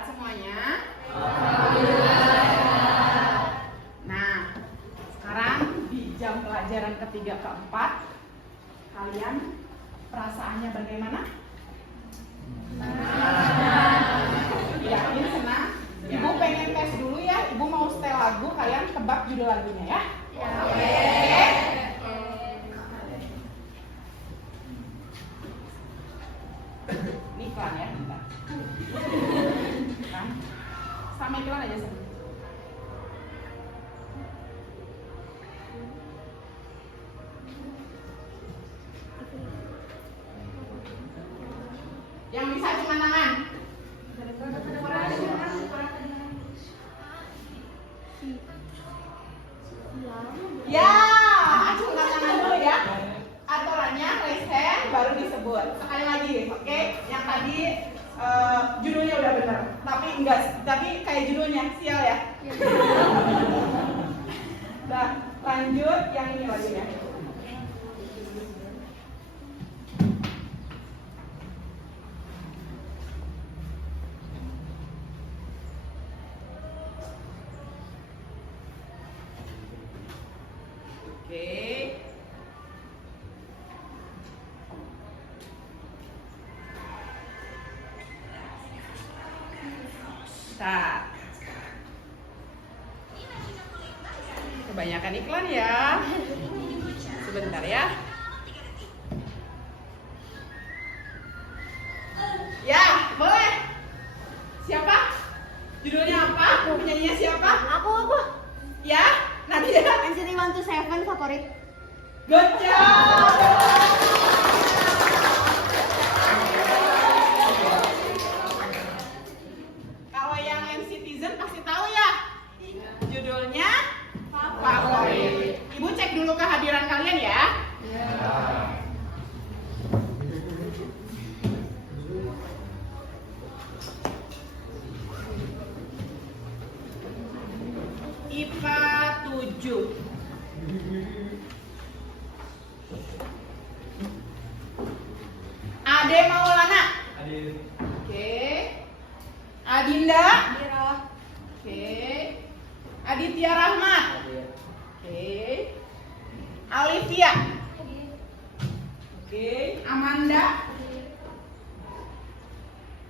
Sehat semuanya? Nah, sekarang di jam pelajaran ketiga keempat, kalian perasaannya bagaimana? Yakin senang? Ibu pengen tes dulu ya. Ibu mau setel lagu, kalian tebak judul lagunya ya? Oke. Ini iklan ya, bentar. Kan? Sama iklan aja sih. Yang bisa cuma tangan. Ya, acungkan tangan dulu ya. Aturannya raise hand baru disebut. Sekali lagi, oke? Yang tadi judulnya udah bener, tapi kayak judulnya sial ya. Nah, lanjut yang ini lagi ya. Oke. Nah, kebanyakan iklan ya. Sebentar ya. Ya, boleh. Siapa? Judulnya apa? Penyanyinya siapa? Aku. Ya, nanti ya. NCT 127 favorit. Good job. Kalau yang NCTzen pasti tahu ya. Judulnya favorit. Ibu cek dulu kehadiran kalian ya. IPA 7. Ade Maulana. Oke. Adinda. Oke. Aditya Rahmat. Oke. Alivia. Oke. Amanda.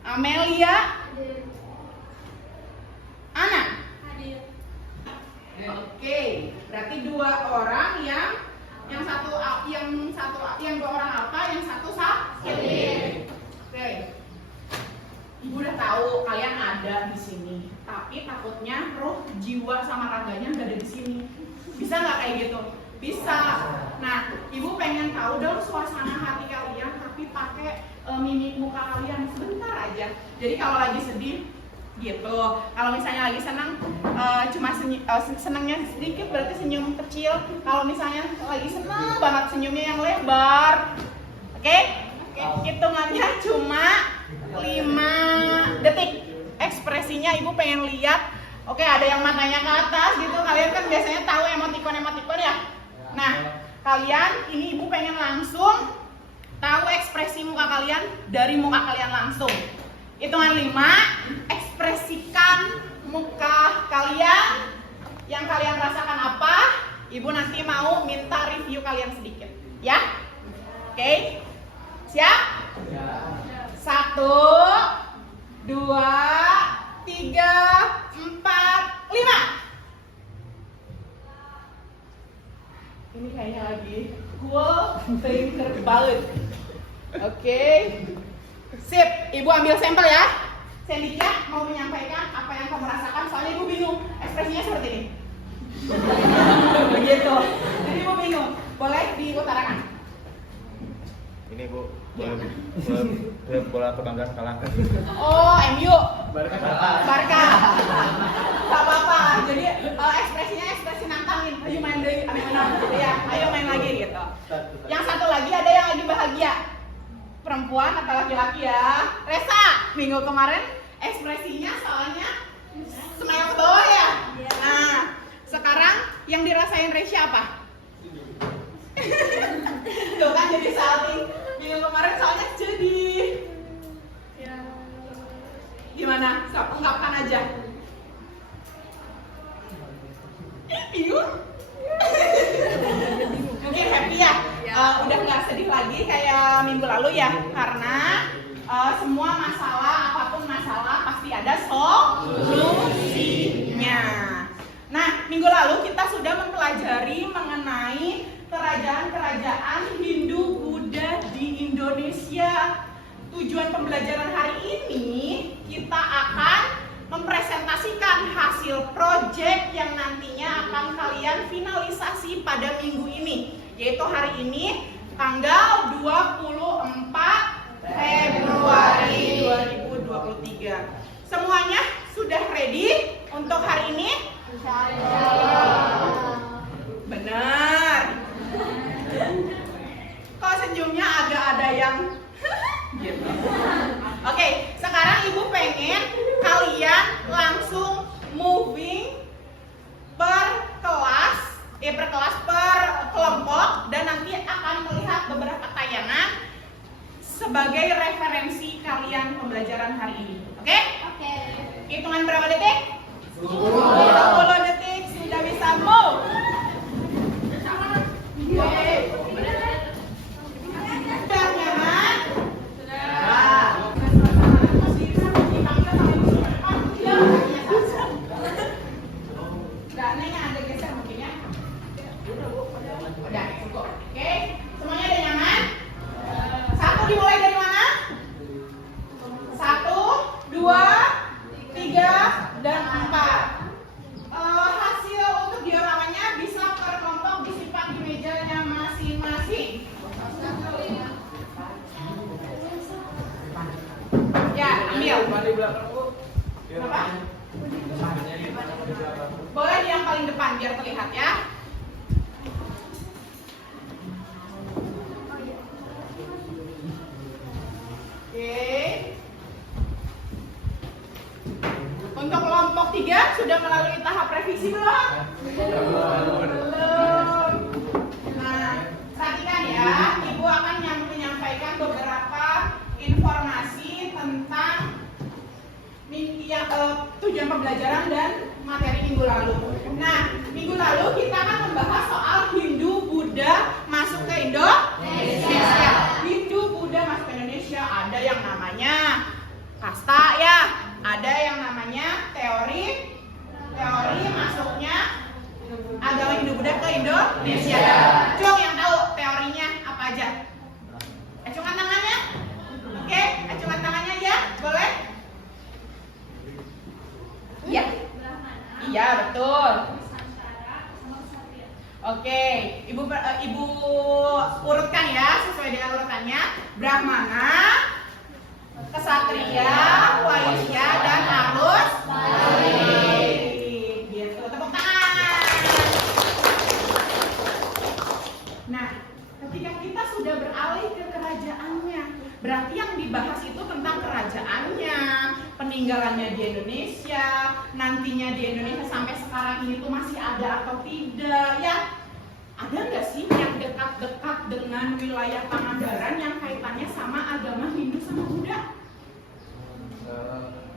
Amelia. Ana. Oke. Berarti dua orang yang dua orang alfa, yang satu sakit. Oke. Ibu udah tahu kalian ada di sini, tapi takutnya roh, jiwa sama raganya nggak ada di sini. Bisa nggak kayak gitu? Bisa. Nah, ibu pengen tahu dong suasana hati kalian, tapi pakai mimik muka kalian sebentar aja. Jadi kalau lagi sedih, gitu. Kalau misalnya lagi senang, cuma senangnya sedikit, berarti senyum kecil. Kalau misalnya lagi senang banget, senyumnya yang lebar. Oke? Hitungannya cuma 5 detik. Ekspresinya ibu pengen lihat. Oke, ada yang matanya ke atas gitu. Kalian kan biasanya tahu emoticon ya. Nah, kalian ini ibu pengen langsung tahu ekspresi muka kalian dari muka kalian langsung. Hitungan 5, ekspresikan muka kalian. Yang kalian rasakan apa? Ibu nanti mau minta review kalian sedikit, ya? Oke? Siap? 1, 2, 3, 4, 5. Ini kayaknya lagi cool, thinker banget. Oke. Sip, ibu ambil sampel ya. Sendika mau menyampaikan apa yang kamu rasakan, soalnya ibu bingung. Ekspresinya seperti ini. Begitu. Jadi ibu bingung. Boleh diutarakan? Ini Bu, bola kebanggaan kalah kan? Oh, MU. Barca. Gak apa-apa. Jadi ekspresinya ekspresi nantangin. Ayo main deh, ya, ayo main lagi gitu. Yang satu lagi ada yang lagi bahagia. Perempuan atau laki-laki ya. Resa, minggu kemarin ekspresinya soalnya smile ke bawah ya. Nah, sekarang yang dirasain Resya apa? Tuh kan jadi salting. Minggu kemarin soalnya jadi Gimana? Ungkapkan aja. Bingung? Mungkin happy ya? Udah nggak sedih lagi kayak minggu lalu ya, karena semua masalah, apapun masalah pasti ada solusinya. Nah, minggu lalu kita sudah mempelajari mengenai kerajaan-kerajaan Hindu Buddha di Indonesia. Tujuan pembelajaran hari ini kita akan mempresentasikan hasil proyek yang nantinya akan kalian finalisasi pada minggu ini, yaitu hari ini tanggal 24 Februari 2023. Semuanya sudah ready untuk hari ini? Benar. Kok senyumnya agak ada yang gitu. Oke, sekarang ibu pengen kalian langsung moving per kelas, per kelompok, dan nanti akan melihat beberapa tayangan sebagai referensi kalian pembelajaran hari ini. Oke? Oke. Hitungan berapa detik? 20 detik sudah bisa move. Sudah nyaman? Sudah. Enggak, Neng ada geser mungkin ya. Udah, cukup. Oke, semuanya ada nyaman? Satu dimulai dari mana? 1, 2, 3, dan 4. Hasil untuk dioramanya bisa per kelompok disimpan di mejanya masing-masing. Ya, ambil. Apa? Boleh di yang paling depan biar terlihat ya. Oke. Untuk kelompok 3 sudah melalui tahap revisi belum? Belum. Nah, perhatikan ya, Ibu akan menyampaikan beberapa informasi tentang tujuan pembelajaran dan materi minggu lalu. Nah, minggu lalu kita akan membahas soal Hindu Buddha masuk ke Indonesia. Hindu Buddha masuk ke Indonesia, ada yang namanya kasta ya, ada yang namanya teori masuknya agama Hindu Buddha ke Indonesia. Cung yang tahu teorinya apa aja? Acungkan tangannya. Oke, acungkan tangannya aja, boleh? Iya. Iya, betul. Oke, Ibu urutkan ya sesuai dengan urutannya. Brahmana, Kesatria, Waisya, dan Arus balik. Gitu, tepuk tangan. Nah, ketika kita sudah beralih ke kerajaannya, berarti yang dibahas itu tentang kerajaannya, peninggalannya di Indonesia, nantinya di Indonesia sampai sekarang ini tuh masih ada atau tidak ya? Ada nggak sih yang dekat-dekat dengan wilayah Pangandaran yang kaitannya sama agama Hindu sama Buddha?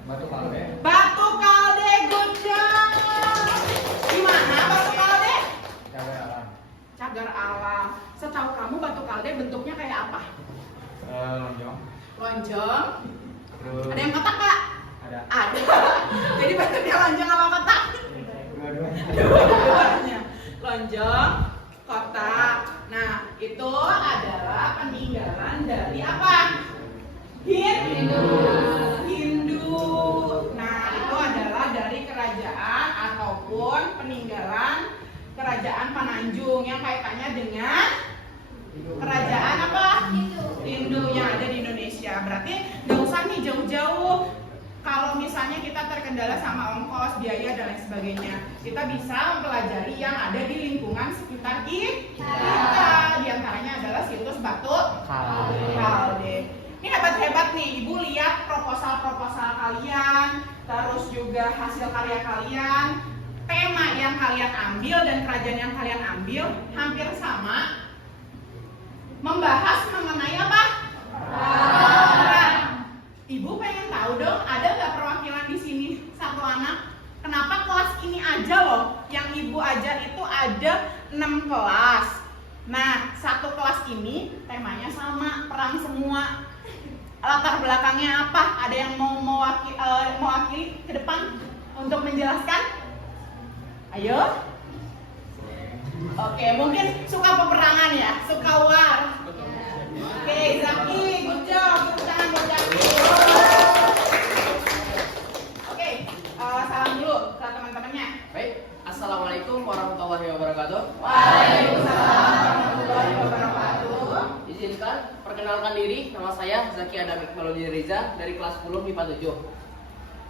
Batu Kalde. Batu Kalde, good job. Di mana Batu Kalde? Cagar alam. Cagar alam. Setahu kamu Batu Kalde bentuknya kayak apa? Lonjong. Lonjong. Terus Ada yang kotak Kak? ada. Ada. Jadi bentuknya lonjong apa kotak? Dua-duanya. Dua-duanya. Lonjong, kotak. Nah, itu adalah peninggalan dari apa? Hindu. Nah, itu adalah dari kerajaan ataupun peninggalan kerajaan Pananjung yang kaitannya dengan kerajaan apa? Hindu yang ada di Indonesia. Berarti nggak usah nih jauh-jauh. Kalau misalnya kita terkendala sama ongkos, biaya dan lain sebagainya, kita bisa mempelajari yang ada di lingkungan sekitar kita. Di antaranya adalah situs Batu Kalde. Ini hebat-hebat nih, Ibu lihat proposal-proposal kalian, terus juga hasil karya kalian, tema yang kalian ambil dan kerajaan yang kalian ambil hampir sama. Membahas mengenai apa? Perang. Ibu pengen tahu dong, ada nggak perwakilan di sini satu anak? Kenapa kelas ini aja loh yang ibu ajar itu ada 6 kelas. Nah, satu kelas ini temanya sama, perang semua. Latar belakangnya apa? Ada yang mau mewakili ke depan untuk menjelaskan? Ayo. Oke, mungkin suka peperangan ya, suka war. Oke, Zaki, good job. Tepuk tangan buat Zaki. Oke, salam dulu ke teman-temannya. Baik, Assalamualaikum warahmatullahi wabarakatuh. Waalaikumsalam warahmatullahi wabarakatuh. Izinkan perkenalkan diri, nama saya Zaki Adam Iqbaluddin Riza dari kelas 10 MIPA 7.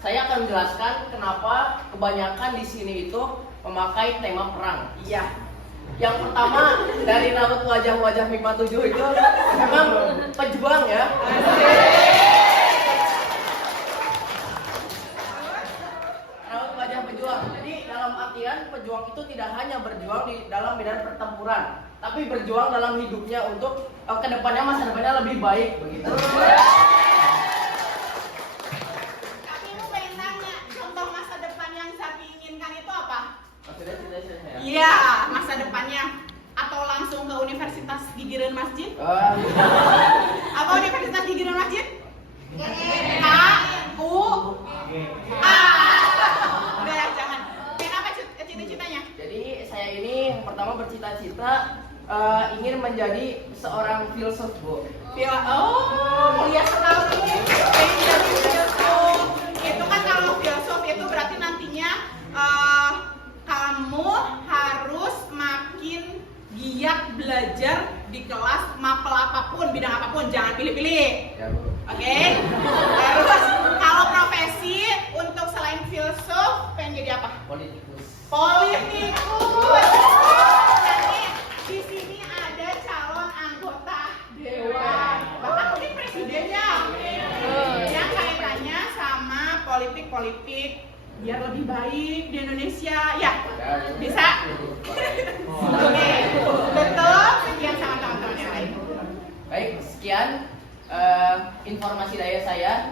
Saya akan menjelaskan kenapa kebanyakan di sini itu memakai tema perang. Iya. Yang pertama, dari raut wajah-wajah MIPA 7 itu memang pejuang ya. Raut wajah pejuang. Jadi dalam artian pejuang itu tidak hanya berjuang di dalam medan pertempuran, tapi berjuang dalam hidupnya untuk kedepannya, masa depannya lebih baik begitu. Tapi ibu pengen nanya, contoh masa depan yang Zaki inginkan itu apa? Maksudnya cita-cita saya. Iya, masa depannya. Atau langsung ke Universitas Gigireun Masjid? Apa Universitas Gigireun Masjid? U A. Udah ya, jangan. Kenapa cita-citanya? Jadi saya ini yang pertama bercita-cita ingin menjadi seorang filsuf, Bu. Oh, mulia sekali. Pengen jadi filsuf. Itu kan kalau filsuf itu berarti nantinya kamu harus makin giat belajar di kelas mapel apapun, bidang apapun, jangan pilih-pilih. Ya, Bu. Oke. Terus kalau profesi untuk selain filsuf pengen jadi apa? Politikus. Politikus. Jadi di sini ada calon anggota dewan, bahkan mungkin presidennya, yang kaitannya sama politik biar lebih baik di Indonesia. Ya, bisa. Oke, betul. Sekian sama teman-teman yang lain. Baik, sekian informasi dari saya.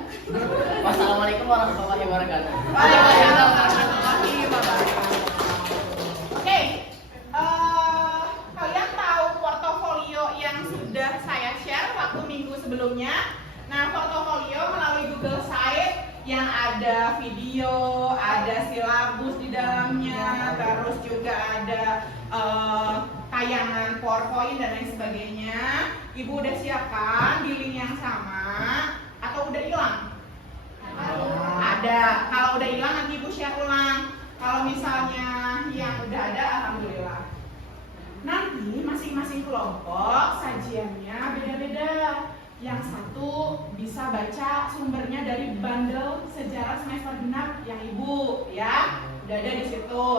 Wassalamualaikum warahmatullahi wabarakatuh. Waalaikumsalam warahmatullahi wabarakatuh. Oke, kalian tahu portofolio yang sudah saya share waktu minggu sebelumnya? Nah, portofolio melalui Google Site yang ada video, ada silabus di dalamnya, terus juga ada tayangan PowerPoint dan lain sebagainya. Ibu udah siapkan di link yang sama atau udah hilang? Ada. Kalau udah hilang nanti ibu share ulang. Kalau misalnya yang udah ada, alhamdulillah. Nanti masing-masing kelompok sajiannya beda-beda. Yang satu bisa baca sumbernya dari bundle sejarah semester genap yang ibu, ya, udah ada di situ.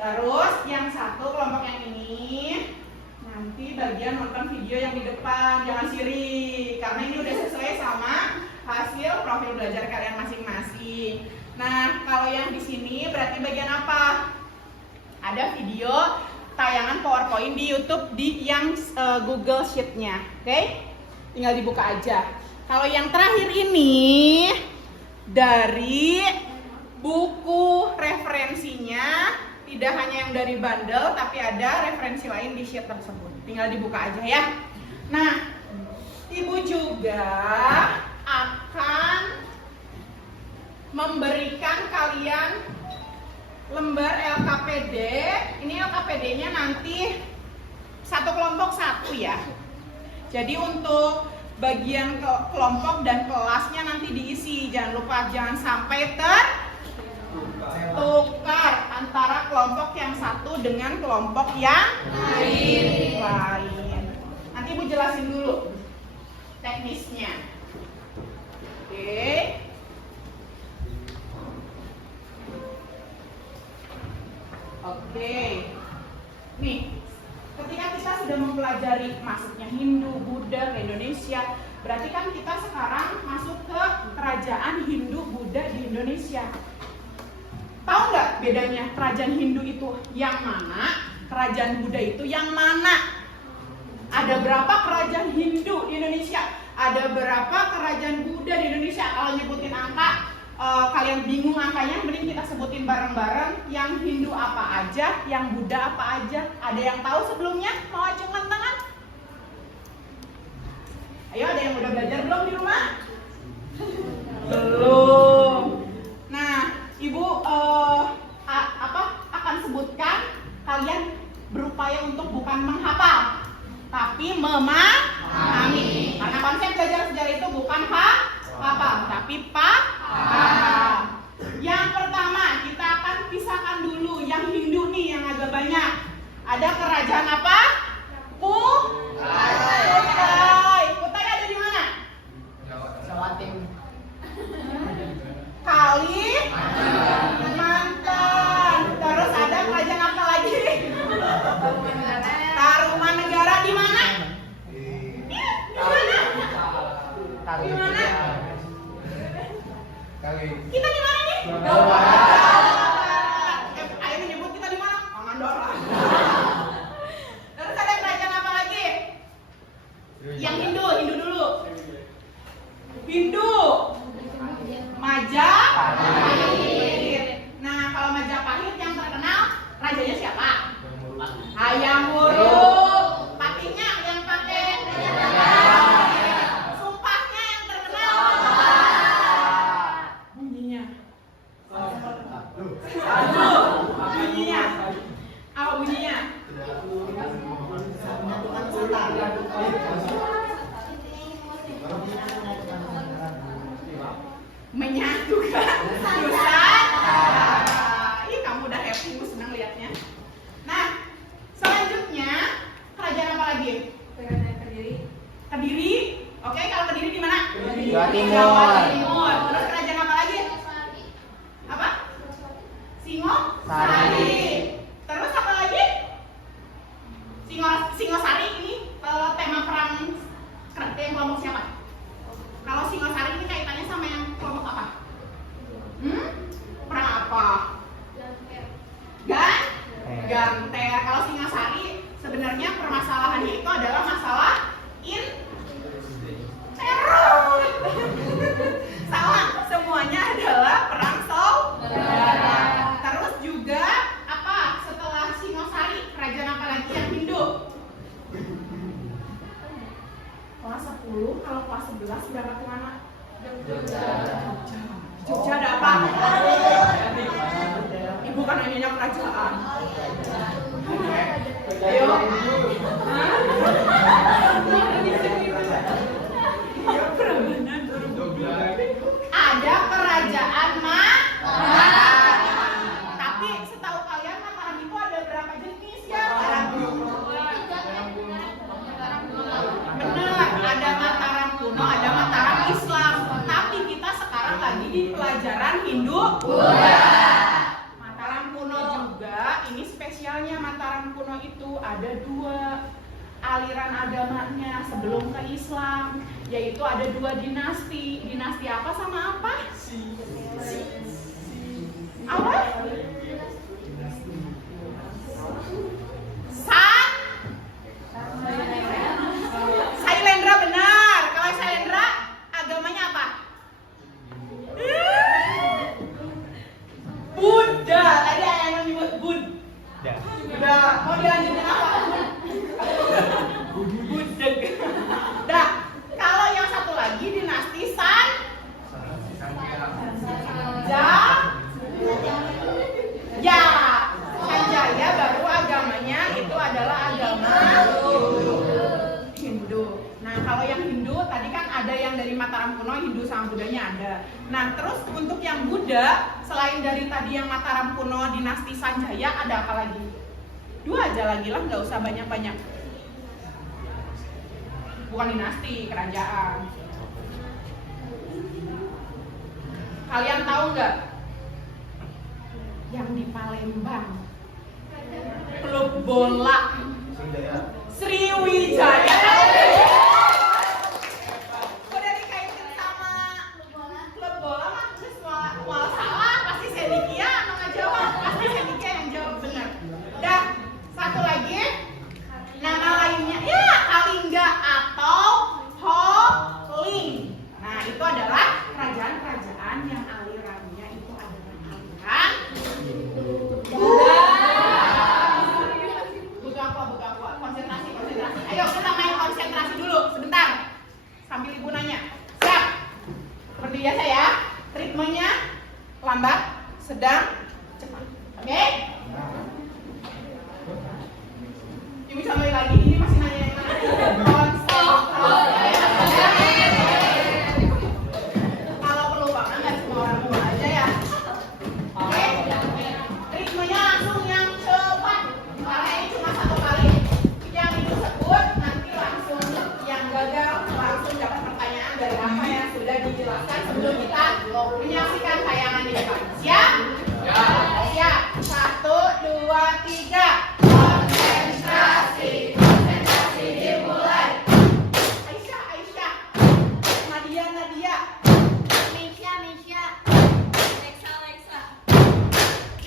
Terus yang satu kelompok yang ini nanti bagian nonton video yang di depan, jangan sirik, karena ini udah sesuai sama hasil profil belajar kalian masing-masing. Nah, kalau yang di sini berarti bagian apa? Ada video tayangan PowerPoint di YouTube di yang Google Sheet-nya, oke? Tinggal dibuka aja. Kalau yang terakhir ini dari buku referensinya, tidak hanya yang dari bundle, tapi ada referensi lain di sheet tersebut. Tinggal dibuka aja ya. Nah, ibu juga akan memberikan kalian lembar LKPD. Ini LKPD-nya nanti satu kelompok satu ya. Jadi untuk bagian kelompok dan kelasnya nanti diisi. Jangan lupa, jangan sampai tertukar antara kelompok yang satu dengan kelompok yang lain. Nanti ibu jelasin dulu teknisnya. Oke. Nih, ketika kita sudah mempelajari masuknya Hindu, Buddha ke Indonesia, berarti kan kita sekarang masuk ke kerajaan Hindu Buddha di Indonesia. Tahu nggak bedanya kerajaan Hindu itu yang mana, kerajaan Buddha itu yang mana? Ada berapa kerajaan Hindu di Indonesia? Ada berapa kerajaan Buddha di Indonesia? Kalau nyebutin angka, kalian bingung angkanya, mending kita sebutin bareng-bareng. Yang Hindu apa aja, yang Buddha apa aja. Ada yang tahu sebelumnya? Mau acungkan tangan? Ayo, ada yang udah belajar belum di rumah? Belum. Nah, Ibu akan sebutkan, kalian berupaya untuk bukan menghafal, tapi memahami. Karena konsep belajar sejarah itu bukan hafal, tapi paham. Yang pertama, kita akan pisahkan dulu yang Hindu nih yang agak banyak. Ada kerajaan apa? Kutai. Kutai ada di mana? Jawa Timur. Kalimantan. Terus ada kerajaan apa lagi? Tarumanegara di mana? Di mana? Kita di mana nih? Ayo menyebut kita di mana? Pangandaran. Terus ada kerajaan apa lagi? Yang Hindu dulu. Hindu. Majapahit. Nah, kalau Majapahit yang terkenal rajanya siapa? Hayam Wuruk. Patinya yang pakai sumpahnya yang terkenal. Bunyinya. Bunyinya. Apa bunyinya? Menyatukan Nusantara. Ih, kamu udah happy, Bu, senang liatnya. Nah, selanjutnya kerajaan apa lagi? Kediri. Oke, kalau Kediri di mana? Jawa Timur. Jawa Timur. Terus kerajaan apa lagi? Apa? Singosari. Terus apa lagi? Singosari ini tema perang yang kelompok siapa? Kalau Singosari ini kaitannya sama yang kelompok apa? Perang apa? Ganter. Kalau Singosari sebenarnya permasalahannya itu adalah masalah teror. Sama, semuanya adalah perang saudara. Terus juga apa? Setelah Singosari, kerajaan apa lagi yang Hindu? Kelas 10, kalau kelas 11 berangkat kemana? Jogja ada apa? Ibu kan nanyanya kerajaan. Ayo. Ada kerajaan Mataram. Tapi setahu kalian Mataram itu ada berapa jenis ya? Benar, ada Mataram kuno, ada Mataram Islam. Tapi kita sekarang lagi di pelajaran Hindu. Mataram kuno juga, ini spesialnya Mataram kuno itu ada dua aliran agamanya sebelum ke Islam, yaitu ada dua dinasti. Dinasti apa sama apa? Apa? Sailendra, benar. Kalau Sailendra agamanya apa? Buddha. Tadi ada yang menyebut Buddha. Mau dilanjutin apa? Buddha. Dah. Kalau yang satu lagi dinasti Sanjaya baru agamanya itu adalah agama Hindu. Nah, kalau yang Hindu tadi kan ada yang dari Mataram kuno, Hindu sama Buddhanya ada. Nah, terus untuk yang Buddha, selain dari tadi yang Mataram kuno, dinasti Sanjaya, ada apa lagi? Dua aja lagi lah, nggak usah banyak-banyak. Bukan dinasti, kerajaan. Kalian tahu nggak? Yang di Palembang, klub bola Sriwijaya. Udah dikaitin sama klub bola mah terus mau salah pasti Sedikia nggak jawab, pasti Sedikia yang jawab benar. Dah, satu lagi nama lainnya ya Kalingga atau sedang, cepat. Oke? Ibu sampai lagi, ini masih nanya yang mana? Kalau perlu banget nggak semua orang mulai aja ya. Oke? Ritmenya langsung yang cepat. Karena ini cuma satu kali. Yang ibu sebut nanti langsung yang gagal langsung dapat pertanyaan dari apa yang sudah dijelaskan sebelum kita menyaksikan tayangan di depan. Siap? Siap. 1, 2, 3. Konsentrasi. Konsentrasi dimulai. Aisyah, Aisyah. Nadia, Nadia. Misha, Misha. Lexa, Lexa.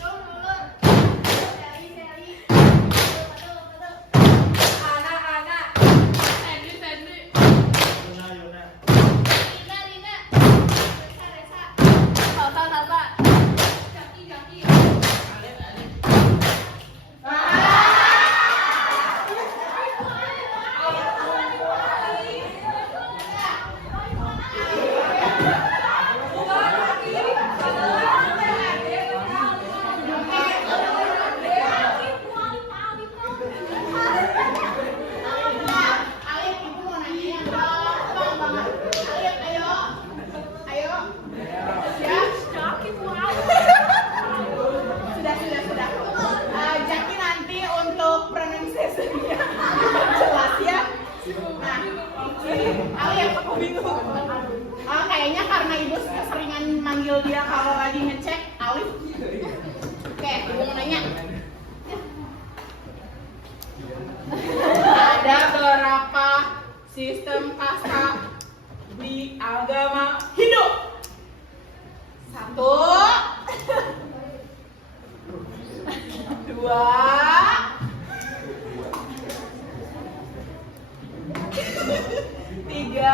Lulur, Lulur. Seli, Seli. Betul. Ana, Ana. Fedri, Fedri. Yuna, Yuna. Rina, Rina. Resa, Resa. Salsa, Salsa. Jaki, Jaki. Alif, ibu mau nanya yang gampang banget. Alif, ayo. Ayo. Ya. Sudah. Jaki nanti untuk pronunciation-nya jelas ya. Nah, Alif, aku bingung. Kayaknya karena ibu keseringan manggil dia kalau lagi ngecek Alif. Oke, ibu mau nanya. Ada berapa sistem kasta di agama Hindu? 1, 2, 3,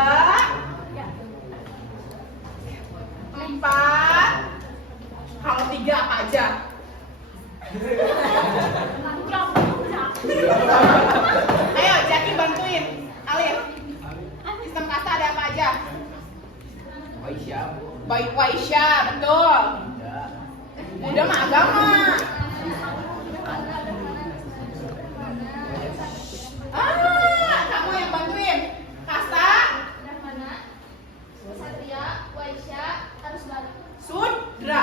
4. Kalau 3 apa aja? Ayo, Jaki bantuin. Alif. Sistem kasta ada apa aja? Aisyah, Bu. Baik Waisya, betul. Udah mah agama. Kamu yang bantuin. Kasta? Brahmana. Satria, Waisya, harus balik. Sudra.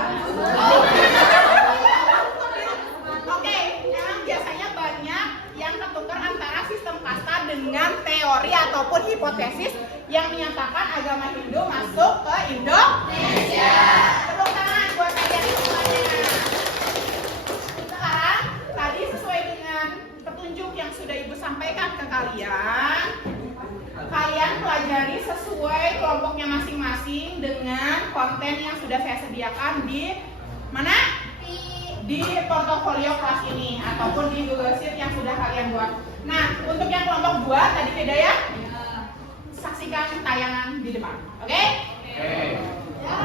Oke, memang biasanya banyak yang ketukar antara sistem kasta dengan teori ataupun hipotesis yang menyatakan agama Hindu masuk ke Indonesia. Tepuk tangan buat kalian semuanya. Sekarang, tadi sesuai dengan petunjuk yang sudah Ibu sampaikan ke kalian, kalian pelajari sesuai kelompoknya masing-masing dengan konten yang sudah saya sediakan di mana? Di portofolio kelas ini ataupun di Google Sheet yang sudah kalian buat. Nah, untuk yang kelompok 2 tadi beda ya? Saksikan tayangan di depan. Oke? Ya.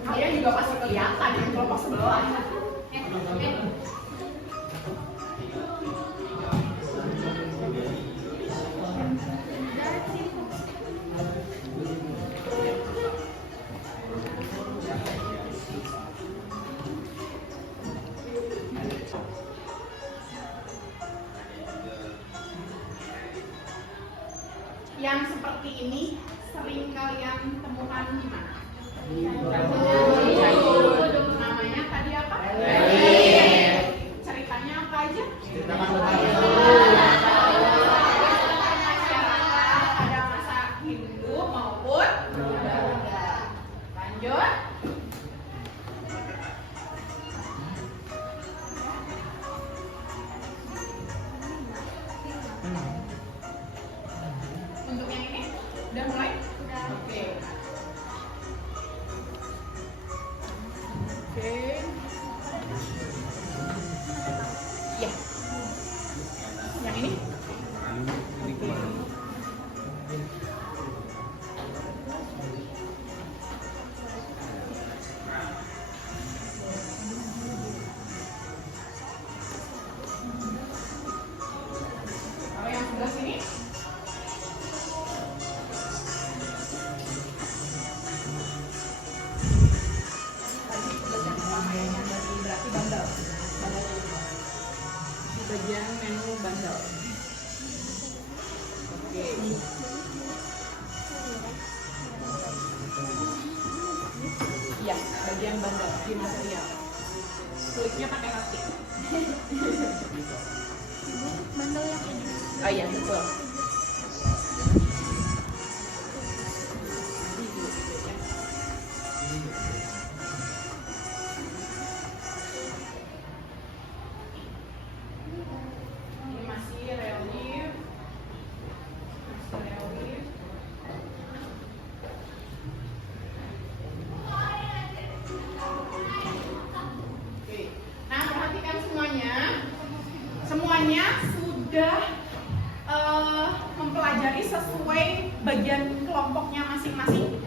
Kalian juga pasti kelihatan yang kelompok sebelah. Yang seperti ini sering kalian temukan di mana? Namanya tadi apa? Ceritanya apa aja? Masyarakat pada masa Hindu maupun Buddha. Lanjut. Untuk yang ini udah mulai? Oke. Ya. Yang ini? Kalau yang sebelah sini? Iya, bagian bandel di material. Kliknya pakai hati. Bandel yang ini. Oh iya, betul. Ini masih relief. Masih relief. Oke. Nah, perhatikan semuanya. Semuanya sudah mempelajari sesuai bagian kelompoknya masing-masing.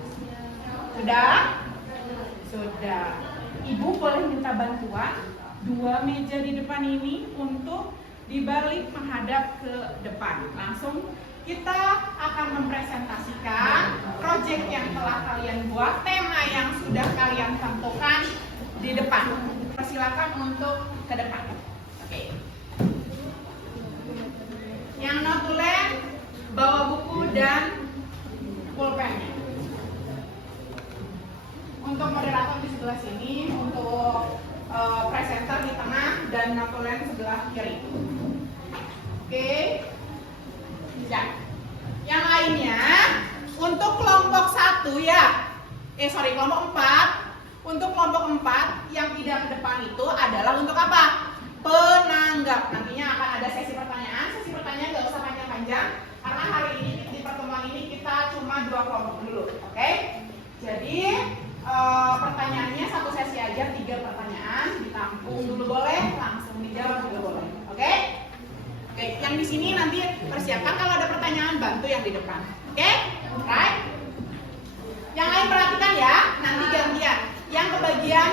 Sudah? Sudah. Ibu boleh minta bantuan 2 meja di depan ini untuk dibalik menghadap ke depan. Langsung kita akan mempresentasikan proyek yang telah kalian buat, tema yang sudah kalian tentukan di depan. Persilakan untuk ke depan. Oke. Yang notulen bawa buku dan pulpennya. Untuk moderator di sebelah sini, untuk presenter di tengah dan notulen sebelah kiri. Oke. Ya. Yang lainnya untuk kelompok 1 ya. Kelompok 4. Untuk kelompok 4 yang tidak ke depan itu adalah untuk apa? Penanggap. Nantinya akan ada sesi pertanyaan. Sesi pertanyaan nggak usah panjang-panjang karena hari ini di pertemuan ini kita cuma 2 kelompok dulu, oke? Jadi pertanyaannya 1 sesi aja, 3 pertanyaan, ditampung dulu boleh, langsung dijawab juga boleh, oke? Oke, yang di sini nanti persiapkan kalau ada pertanyaan bantu yang di depan, oke? Right? Yang lain perhatikan ya, nanti gantian. Yang kebagian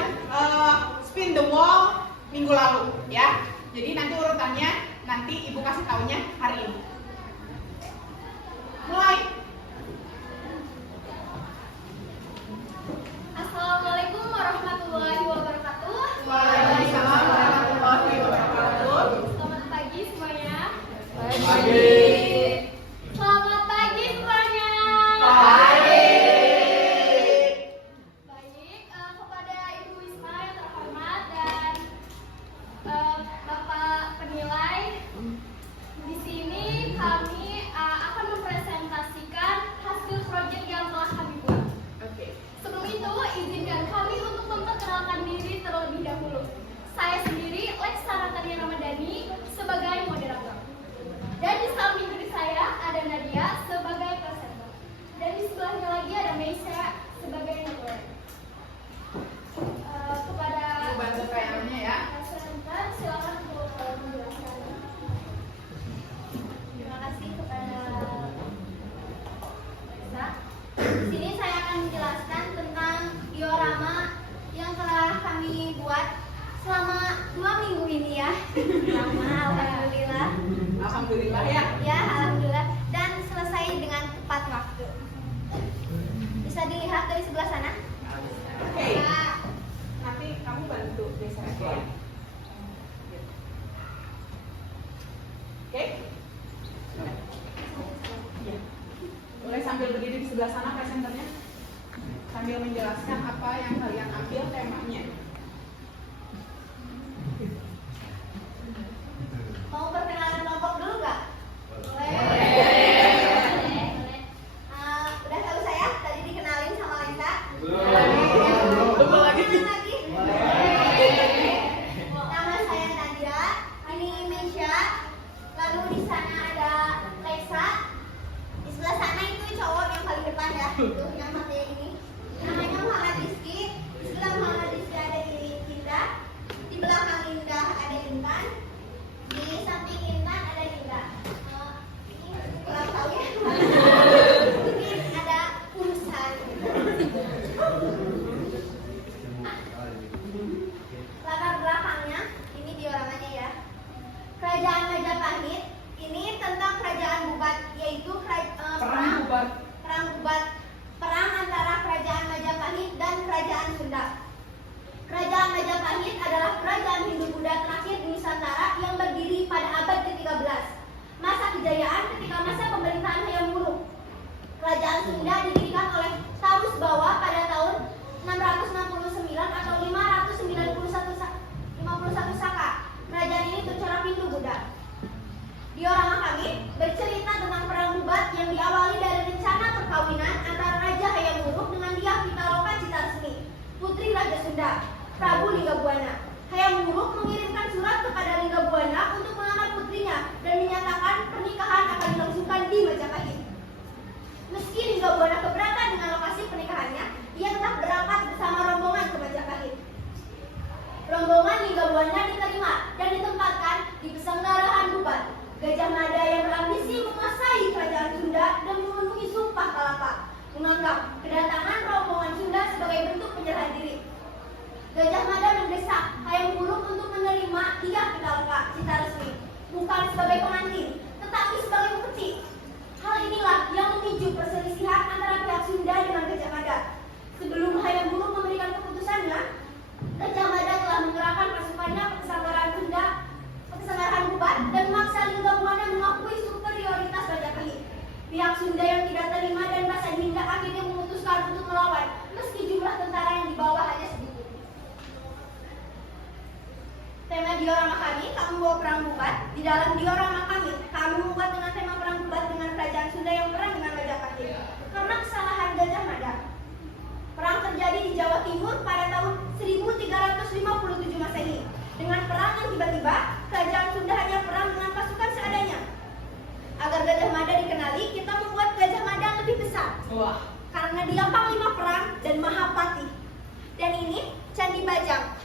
spin the wall minggu lalu ya. Jadi nanti urutannya nanti ibu kasih taunya hari ini. Mulai. Assalamualaikum warahmatullahi wabarakatuh. Waalaikumsalam warahmatullahi wabarakatuh. Selamat pagi semuanya. Pagi. Selamat pagi semuanya. Pagi. Baik, kepada Ibu Wisma yang terhormat dan Bapak penilai, di sini kami akan mempresentasikan hasil proyek yang telah kami buat. Oke. Sebelum itu, izinkan kami untuk memperkenalkan diri terlebih dahulu. Saya sendiri, Leksana Tania Ramadhani, sebagai moderator. Dan di samping diri saya ada Nadia sebagai presenter. Dan di sebelahnya lagi ada Meisha sebagai notulen. Kepada Ibu bantu PR-nya ya. presenter, silakan untuk menjelaskan. Terima kasih kepada Reza. Di sini saya akan menjelaskan tentang diorama yang telah kami buat selama 2 minggu ini ya. Lama, alhamdulillah. Alhamdulillah ya. Ya, alhamdulillah. Dan selesai dengan tepat waktu. Bisa dilihat dari sebelah sana. Oke. Ya. Nanti kamu bantu geser aja ya. Oke? Ya. Boleh sambil berdiri di sebelah sana presenternya. Sambil menjelaskan apa yang kalian ambil temanya. Mau perkenalan kelompok dulu nggak? Boleh. Udah tahu saya? Tadi dikenalin sama Lenta? Belum lagi. Lagi? Nama saya Nadia, ini Meisha. Lalu di sana ada Lesa. Di sebelah sana itu cowok yang paling depan ya, itu yang pakai ini. Namanya Muhammad Rizky. Di sebelah Muhammad Rizky ada Linda. Di belakang Linda ada Intan. Di samping Intan ada Linda. Ini kurang tahu ya. Mungkin ada urusan. Sunda. Diorama kami bercerita tentang perang Bubat yang diawali dari rencana perkawinan antara Raja Hayam Wuruk dengan Diah Pitaloka Citaresmi, putri Raja Sunda, Prabu Linggabuana. Hayam Wuruk mengirimkan surat kepada Linggabuana untuk melamar putrinya dan menyatakan pernikahan akan dilangsungkan di Majapahit. Meski Linggabuana keberatan dengan lokasi pernikahannya, ia tetap berangkat bersama rombongan ke Majapahit. Rombongan Linggabuana diterima dan ditempatkan di Pesanggarahan Bubat. Gajah Mada yang berambisi menguasai kerajaan Sunda dan memenuhi Sumpah Kalapa, menganggap kedatangan rombongan Sunda sebagai bentuk penyerahan diri. Gajah Mada mendesak Hayam Wuruk untuk menerima Diah Pitaloka Citaresmi, bukan sebagai pengantin, tetapi sebagai bukti. Hal inilah yang memicu perselisihan antara pihak Sunda dengan Gajah Mada. Sebelum Hayam Wuruk memberikan keputusannya, Gajah Mada telah mengerahkan pasukannya ke Pesanggarahan Bubat dan memaksa Linggabuana mengakui superioritas Majapahit. Pihak Sunda yang tidak terima dan merasa dihina akhirnya memutuskan untuk melawan, meski jumlah tentara yang dibawa hanya sedikit. Tema diorama kami tak membawa perang Bubat. Di dalam diorama kami membuat dengan tema perang Bubat dengan kerajaan Sunda yang perang dengan Majapahit. Karena kesalahan Gajah Mada. Perang terjadi di Jawa Timur pada tahun 1357 Masehi. Dengan perang yang tiba-tiba, kerajaan Sunda hanya perang dengan pasukan seadanya. Agar Gajah Mada dikenali, kita membuat Gajah Mada lebih besar. Wah. Karena dia panglima perang dan mahapati. Dan ini Candi Bajang.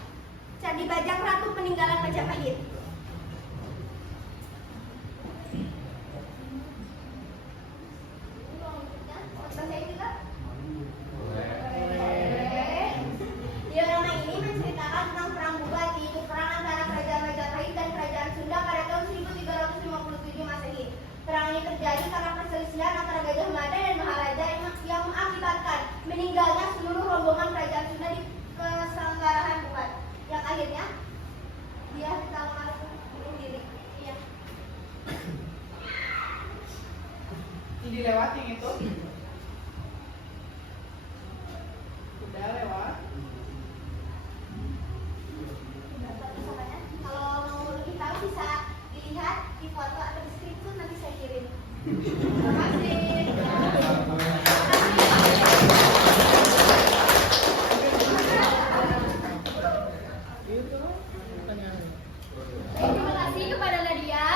Candi Bajang Ratu peninggalan Majapahit. Diorama ini menceritakan tentang perang Bubat, yaitu perang antara kerajaan Majapahit dan kerajaan Sunda pada tahun 1357 Masehi. Perang ini terjadi karena perselisihan antara Gajah Mada dan Maharaja yang mengakibatkan meninggalnya seluruh rombongan kerajaan Sunda di Pesanggarahan Bubat. Yang akhirnya dia Pitaloka bunuh diri. Iya. Dilewatin itu. Udah lewat. Kalau mau lebih tahu bisa dilihat di foto atau di screenshot nanti saya kirim. Terima kasih. Terima kasih kepada Nadia.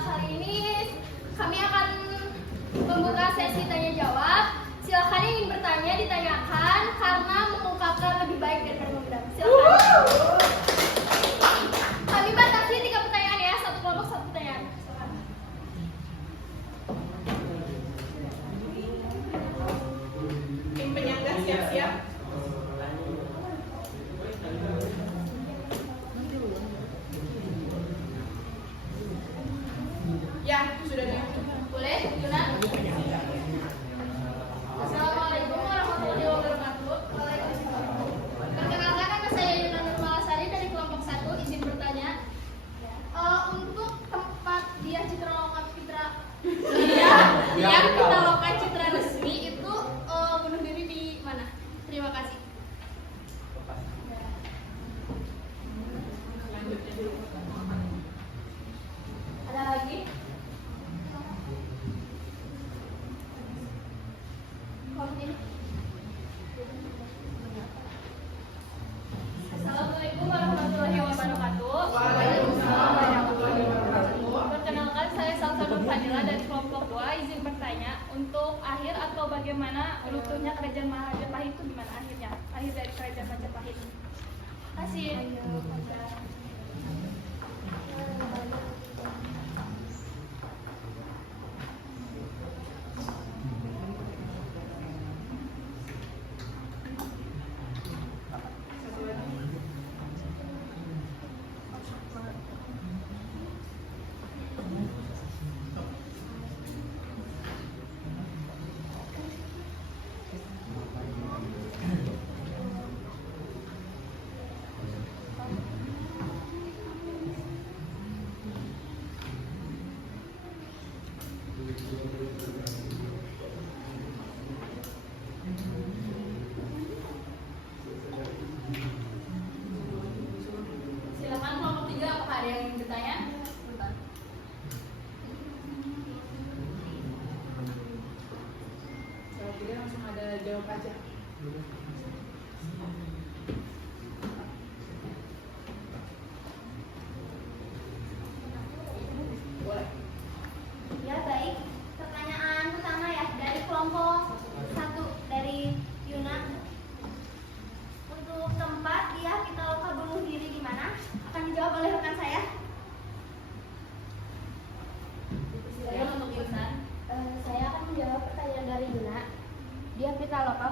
Kali ini kami akan membuka sesi tanya jawab. Silakan yang ingin bertanya ditanyakan karena mengungkapkan lebih baik daripada memendam. Silakan. Kami batasi 3 pertanyaan ya, satu kelompok 1 pertanyaan. Silakan. Tim penyangga siap-siap. Ya, sudah di. Boleh, Yunan? Assalamualaikum warahmatullahi wabarakatuh. Perkenalkan, nama saya Yunan Nurmalasari dari kelompok 1. Izin bertanya, untuk tempat Diah Pitaloka Citaresmi itu bunuh diri di mana? Terima kasih. Selanjutnya dulu. Ada lagi? Assalamualaikum warahmatullahi wabarakatuh. Waalaikumsalam warahmatullahi wabarakatuh. Perkenalkan, saya Salsa Nur Fadila dari kelompok 2. Izin bertanya, untuk akhir atau bagaimana runtuhnya kerajaan Majapahit itu gimana akhirnya? Akhir dari kerajaan Majapahit. Terima kasih. Silakan kelompok 3, apakah ada yang ingin bertanya?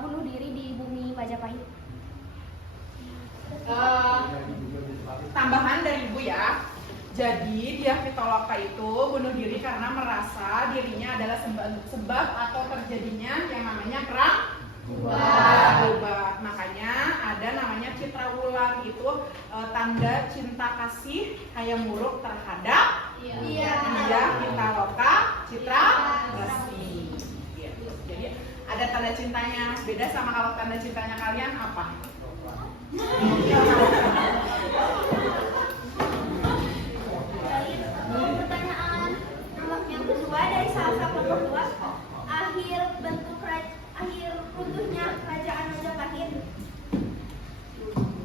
bunuh diri di bumi Majapahit? Tambahan dari Ibu ya. Jadi Dyah Pitaloka itu bunuh diri karena merasa dirinya adalah sebab atau terjadinya yang namanya perang bubat. Makanya ada namanya citra wulan itu tanda cinta kasih Hayam Wuruk terhadap Dyah Pitaloka Citra Lesti. Gitu. Jadi ada tanda cintanya. Beda sama kalau tanda cintanya kalian apa? Pertanyaan yang kedua dari salah kelompok 2, akhir runtuhnya kerajaan Majapahit.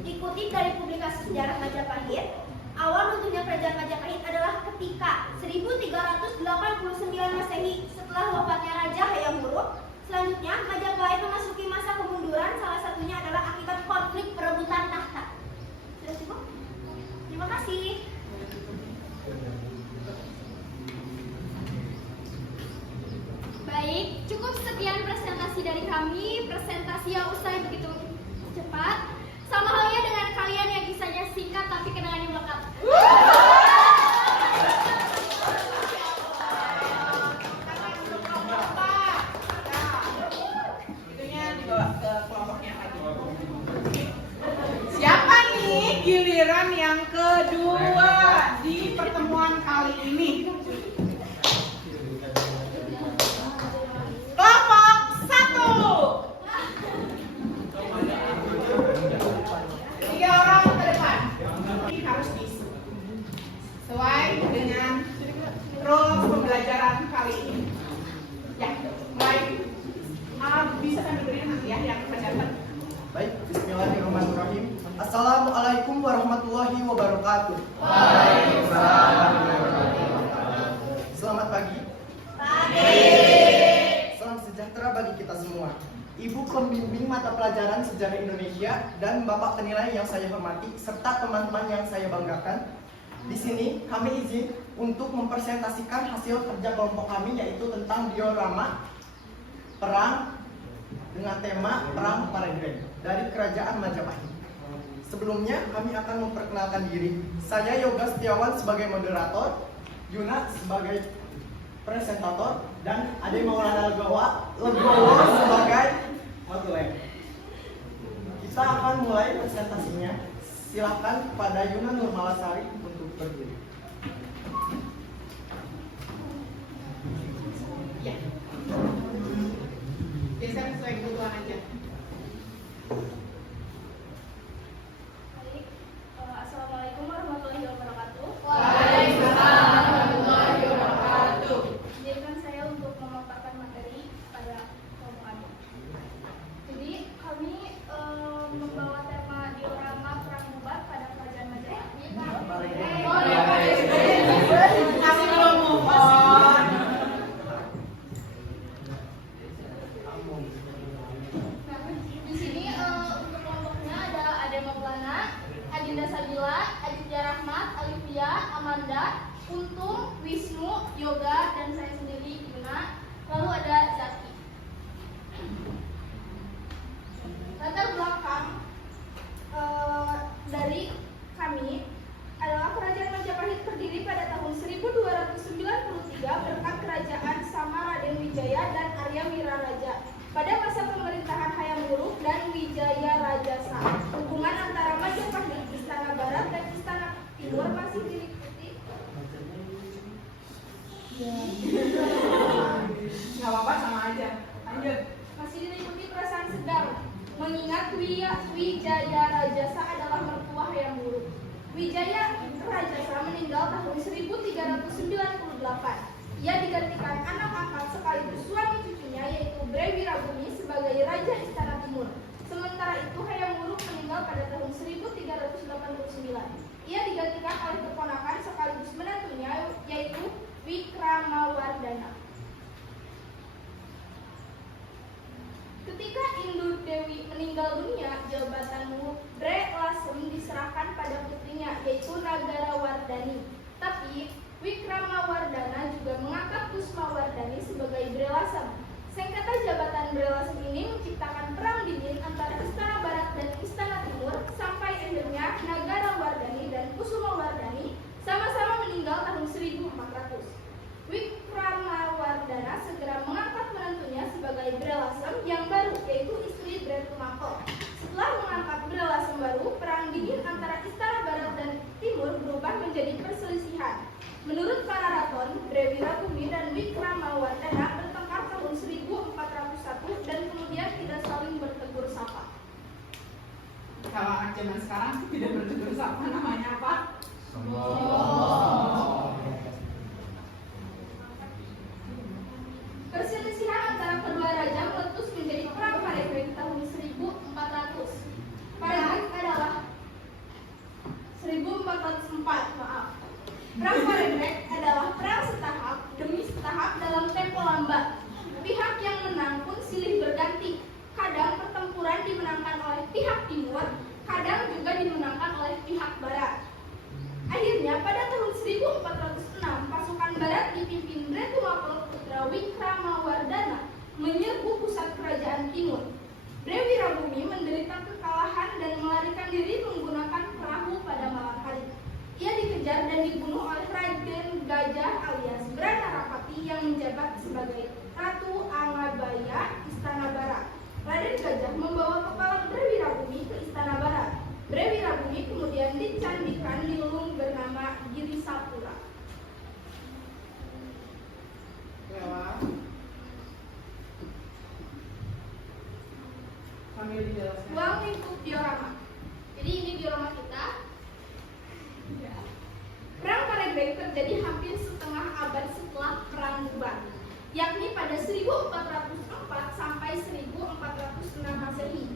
Dikutip dari publikasi sejarah Majapahit, awal runtuhnya kerajaan Majapahit adalah ketika 1389 Masehi setelah wafatnya Raja Hayam Wuruk. Selanjutnya, Majapahit memasuki masa kemunduran, salah satunya adalah akibat konflik perebutan tahta. Sudah cukup? Terima kasih. Baik, cukup sekian presentasi dari kami. Presentasi yang usai begitu cepat. Sama halnya dengan kalian yang kisahnya singkat tapi kenangannya melekat. Itunya dibawa ke kelompoknya lagi. Siapa nih giliran yang kedua di pertemuan kali ini? Kelompok 1. 3 orang ke depan. Ini harus diisi sesuai dengan rules pembelajaran kali ini. Ya, mulai. Bisa kan berdiri nanti ya yang mencatat. Baik, bismillahirrahmanirrahim. Assalamualaikum warahmatullahi wabarakatuh. Waalaikumsalam. Selamat pagi. Salam sejahtera bagi kita semua. Ibu pembimbing mata pelajaran sejarah Indonesia dan Bapak penilai yang saya hormati serta teman-teman yang saya banggakan. Di sini kami izin untuk mempresentasikan hasil kerja kelompok kami yaitu tentang diorama perang dengan tema Perang Parenggen dari Kerajaan Majapahit. Sebelumnya kami akan memperkenalkan diri. Saya Yoga Setiawan sebagai moderator, Yuna sebagai presentator, dan Ade Maulana Legowo sebagai moderator. Kita akan mulai presentasinya. Silakan kepada Yuna Nurmalasari untuk berdiri. Ya. Geser sesuai kebutuhan aja. Baik, Assalamualaikum warahmatullahi wabarakatuh. Waalaikumsalam warahmatullahi wabarakatuh. Izinkan saya untuk memaparkan materi pada kelompok kami. Jadi kami membawa tema diorama perang bubat pada kerajaan Majapahit. Masih belum move on. Nah, di sini untuk kelompoknya ada Ade Maulana, Adinda Sabila, Aditya Rahmat, Alivia, Amanda, Untung, Wisnu, Yoga, dan saya sendiri Yuna. Lalu ada Zaki. Latar belakang dari kami adalah kerajaan Majapahit berdiri pada tahun 1293 berkat kerajaan Sama Raden Wijaya dan Arya Wiraraja. Pada masa pemerintahan Hayam Wuruk dan Wijaya Rajasa, hubungan antara Majapahit, Istana Barat, dan Istana Timur masih diliputi. Nggak apa-apa, sama aja. Lanjut. Masih diliputi perasaan sedang, mengingat Wijaya Rajasa adalah mertua Hayam Wuruk. Wijaya Rajasa meninggal tahun 1398. Ia digantikan anak angkat sekaligus suami cucunya yaitu Bre Wirabumi sebagai Raja Istana Timur. Sementara itu Hayam Wuruk meninggal pada tahun 1389. Ia digantikan oleh keponakan sekaligus menantunya yaitu Wikramawardhana. Ketika Indu Dewi meninggal dunia, jabatan Bre Lasem diserahkan pada putrinya yaitu Nagarawardhani. Tapi Wikramawardhana juga mengangkat Kusmawardhani sebagai Bre Lasem. Sengketa jabatan Bre Lasem ini menciptakan perang Menurut Panaraton, Drewirabumi dan Wikramawardhana bertengkar tahun 1401 dan kemudian tidak saling bertegur sapa. Kalau anak zaman sekarang tidak bertegur sapa namanya apa? Perselisihan antara kedua raja meletus menjadi perang Paregreg tahun 1400. Paregreg adalah 1404, maaf. Perang Paregreg adalah perang setahap demi setahap dalam tempo lambat. Pihak yang menang pun silih berganti. Kadang pertempuran dimenangkan oleh pihak timur, kadang juga dimenangkan oleh pihak barat. Akhirnya pada tahun 1406 pasukan barat dipimpin Dretumapel putra Wikramawardhana menyerbu pusat kerajaan timur. Drewirabumi menderita kekalahan dan melarikan diri menggunakan perahu pada malam hari. Ia dikejar dan dibunuh oleh Raden Gajah alias Branarapati yang menjabat sebagai Ratu Angabaya Istana Barat. Raden Gajah membawa kepala Drewirabumi ke Istana Barat. Drewirabumi kemudian dicandikan di lulung bernama Girisapura. Lewat. Sambil dijelaskan. Ruang lingkup diorama. Jadi ini diorama kita. Perang Paregreg terjadi hampir setengah abad setelah Perang bubar, yakni pada 1404 sampai 1406 Masehi.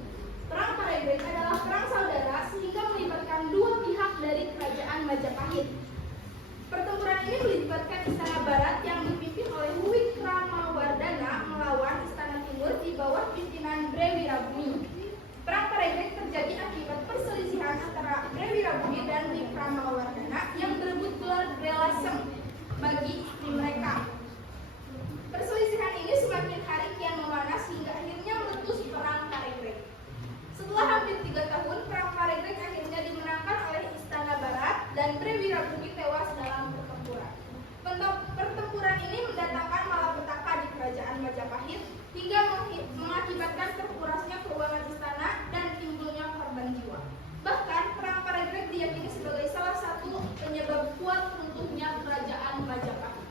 Perang Paregreg adalah perang saudara sehingga melibatkan dua pihak dari kerajaan Majapahit. Pertempuran ini melibatkan Istana Barat yang dipimpin oleh Wikramawardhana melawan Istana Timur di bawah pimpinan Drewirabumi. Perang Paregreg terjadi akibat perselisihan antara Drewirabumi dan Wikramawardhana yang berebut gelar Drelasem bagi istri mereka. Perselisihan ini semakin hari kian memanas hingga akhirnya meletus Perang Paregreg. Setelah hampir 3 tahun, Perang Paregreg akhirnya dimenangkan oleh Istana Barat dan Drewirabumi tewas dalam pertempuran. Pertempuran ini mendatangkan malapetaka di kerajaan Majapahit hingga mengakibatkan terkurasnya keuangan istana dan timbulnya korban jiwa. Bahkan Perang Paregreg diyakini sebagai salah satu penyebab kuat runtuhnya kerajaan Majapahit.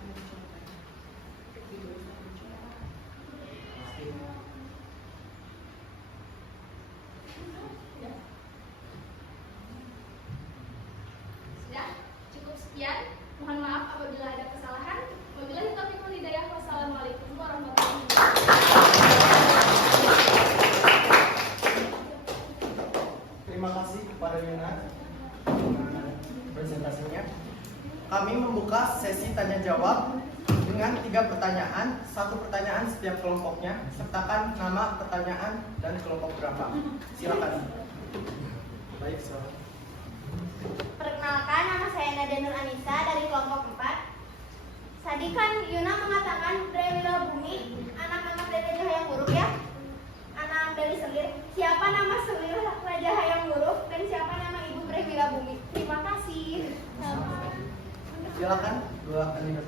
Sudah, cukup sekian. Mohon maaf apabila ada kesalahan. Wabillahi taufiq wal hidayah. Wassalamualaikum warahmatullahi wabarakatuh. Terima kasih kepada Yuna dengan presentasinya. Kami membuka sesi tanya jawab dengan 3 pertanyaan, 1 pertanyaan setiap kelompoknya. Sertakan nama pertanyaan dan kelompok berapa. Silakan. Baik, silakan. Perkenalkan, nama saya Nadia Nur Anissa dari kelompok 4. Tadi kan Yuna mengatakan Drewirabumi anak nama Raja Hayam Wuruk ya? Anak dari Selir. Siapa nama Selir Raja Hayam Wuruk dan siapa nama Ibu Drewirabumi? Terima kasih. Silakan 2 kandidat.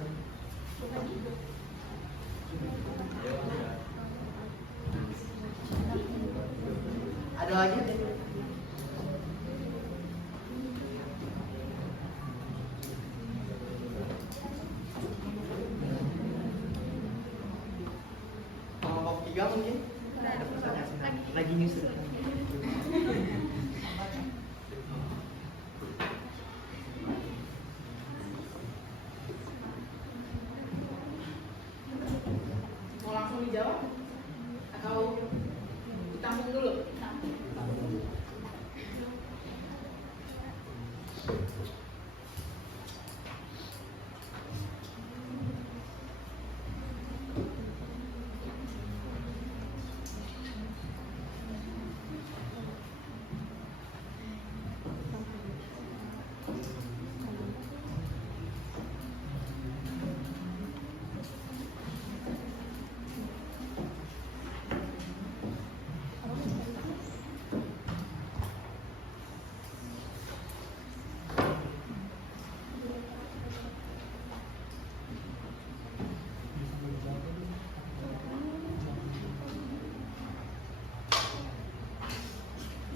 Ada lagi? Kelompok 3 mungkin? Ada pertanyaan lagi nyusul. Mau langsung dijawab atau ditampung dulu?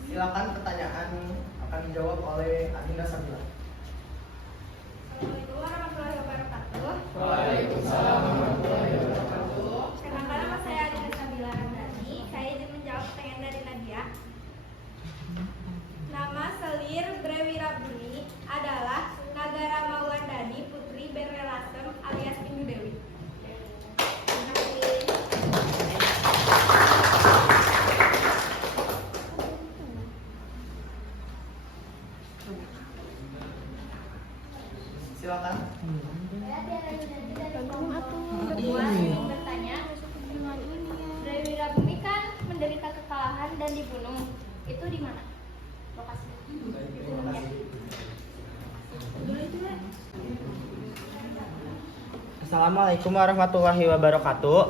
Silakan pertanyaan akan dijawab oleh Adinda Sabila. Assalamualaikum warahmatullahi wabarakatuh. Waalaikumsalam warahmatullahi wabarakatuh. Kenalkan nama saya Adina Sabila Ramdhani. Saya izin menjawab pertanyaan dari Nadia. Nama selir Brewirabuni adalah Nagara Mawardhani Putri Berelasem alias Bindu Dewi. Terima kasih. Silakan. Saya Tiara Yunadi dari kelompok Kedua, ingin bertanya, Brewirabuni kan menderita kekalahan dan dibunuh. Itu di mana lokasinya? Assalamualaikum warahmatullahi wabarakatuh.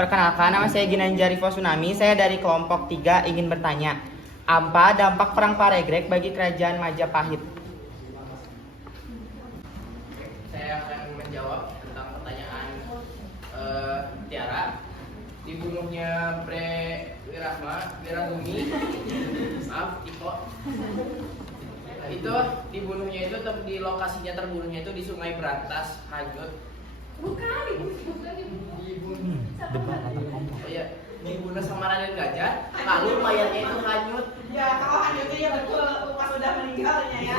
Perkenalkan, nama saya Ginanjar Rivo Tsunami. Saya dari kelompok 3 ingin bertanya, apa dampak perang Paregreg bagi kerajaan Majapahit? Saya akan menjawab tentang pertanyaan Tiara. Dibunuhnya Wirabumi, maaf, Iko. Itu dibunuhnya itu di lokasinya terbunuhnya itu di Sungai Berantas, Hanyut. Bukan. Iya, dibunuh sama Raden Gajah, lalu mayatnya itu hanyut. Ya, kalau hanyutnya ya betul pas sudah meninggalnya ya.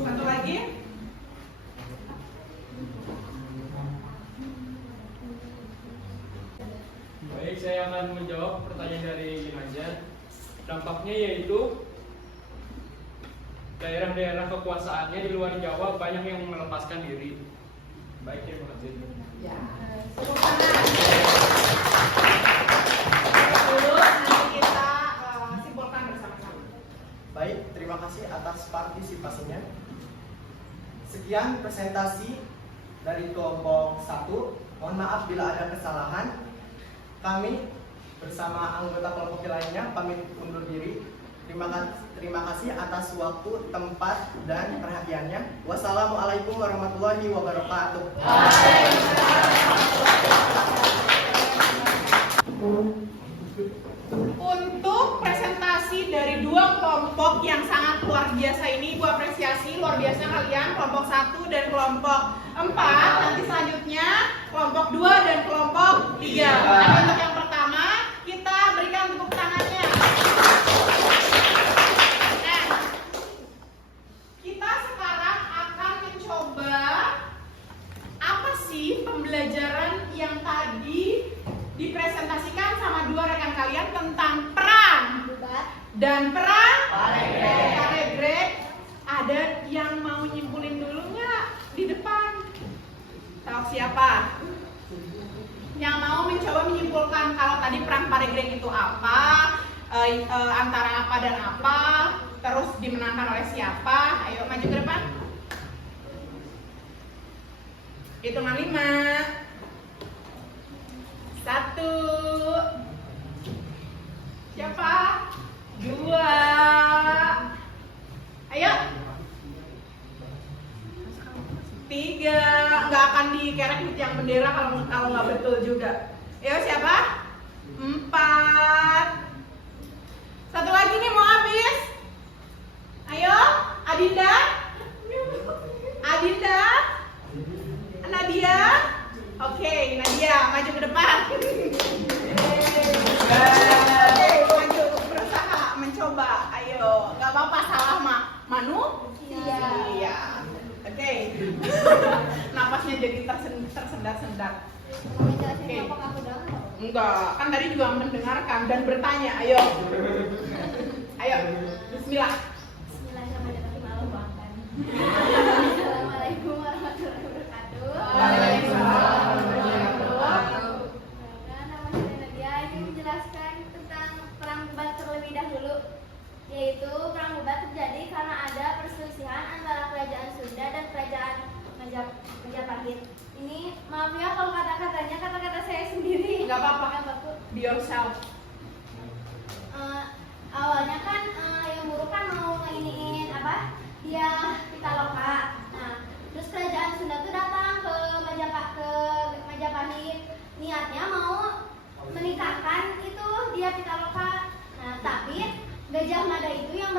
Satu lagi. Baik, saya akan menjawab pertanyaan dari Ginanjar. Dampaknya yaitu daerah-daerah kekuasaannya di luar Jawa banyak yang melepaskan diri. Baik, terima kasih. Ya. Tepuk tangan. Dulu nanti kita simpulkan bersama-sama. Baik, terima kasih atas partisipasinya. Sekian presentasi dari kelompok 1. Mohon maaf bila ada kesalahan. Kami bersama anggota kelompok lainnya pamit undur diri. Terima kasih atas waktu, tempat, dan perhatiannya. Wassalamualaikum warahmatullahi wabarakatuh. Untuk presentasi dari dua kelompok yang sangat luar biasa ini, Ibu apresiasi luar biasa kalian, kelompok 1 dan kelompok 4. Nanti selanjutnya kelompok 2 dan kelompok 3. Tapi untuk yang pertama, kita berikan tepuk tangannya. Nah, kita sekarang akan mencoba apa sih pembelajaran yang tadi dipresentasikan sama dua rekan kalian tentang perang dan perang Paregreg. Ada yang mau nyimpulin dulu nggak di depan? Tahu siapa? Yang mau mencoba menyimpulkan kalau tadi perang Paregreg itu apa, antara apa dan apa, terus dimenangkan oleh siapa? Ayo maju ke depan. Hitungan 5. 1. Siapa? 2. Ayo. 3. Nggak akan dikerek di tiang bendera kalau nggak betul juga. Ayo siapa? 4. Satu lagi nih mau habis. Ayo, Adinda. Adinda. Nadia. Oke, Nadia maju ke depan. Oke, maju berusaha mencoba. Ayo, nggak apa-apa salah mah. Manu? Iya. Oke. Napasnya jadi tersendat-sendat. Mau jelasin Oke. kelompok aku dong? Enggak, kan tadi juga mendengarkan dan bertanya. Ayo. Ayo, bismillah. Bismillahirrahmanirrahim. Assalamualaikum warahmatullahi wabarakatuh. Waalaikumsalam. Nama saya Nadia, ini menjelaskan tentang perang Bebat terlebih dahulu. Yaitu perang Bebat terjadi karena ada perselisihan antara kerajaan Sunda dan kerajaan Majapahit. Ini maaf ya kalau kata-katanya kata-kata saya sendiri. Nggak apa-apa. Nggak apa-apa. Be yourself. Awalnya kan yang buruk kan mau nginiin apa? Dia Pitaloka. Nah, terus kerajaan Sunda tuh datang ke Majapahit. Niatnya mau menikahkan itu dia Pitaloka. Nah, tapi Gajah Mada itu yang